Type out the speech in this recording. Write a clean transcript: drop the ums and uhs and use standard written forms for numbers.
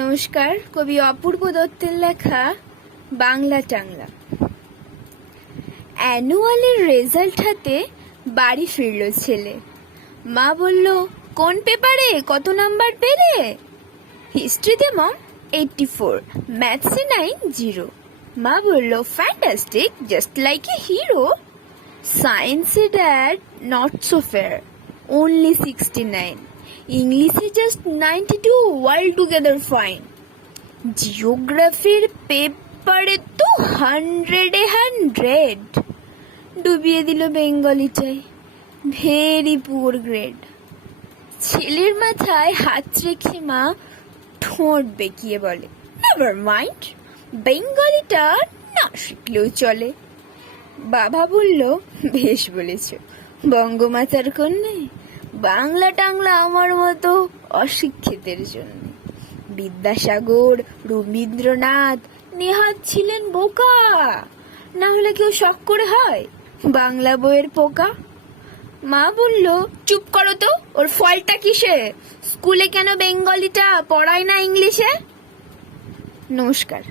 নমস্কার। কবি অপূর্ব দত্তের লেখা বাংলা টাংলা। অ্যানুয়ালের রেজাল্ট হাতে বাড়ি ফিরল ছেলে। মা বলল, কোন পেপারে কত নাম্বার পেলে? হিস্ট্রিতে মম 84, ম্যাথসে 90। মা বলল, fantastic, just like a hero. সায়েন্সে dad not so fair, only 69, ইংলিশে জাস্ট 92, ওয়ার্ল্ড টুগেদার ফাইন। জিওগ্রাফির পেপারে তো 100 ডুবিয়ে দিল বেঙ্গলিটাই, ভেরি পুয়ার গ্রেড। ছেলের মাথায় হাত রেখে মা ঠোঁট বেঁকিয়ে বলে, নেভার মাইন্ড, বেঙ্গলিটা না শিখলেও চলে। বাবা বলল, বেশ বলেছ বঙ্গমাতার কন্যা, বাংলা টাংলা আমার মতো অশিক্ষিতের জন্য। বিদ্যাসাগর, রবীন্দ্রনাথ, নেহাত ছিলেন বোকা, না হলে কেউ শখ করে হয় বাংলা বইয়ের পোকা। মা বলল, চুপ করো তো, ওর ফলটা কিসে? স্কুলে কেন বেঙ্গলিটা পড়ায় না ইংলিশে? নমস্কার।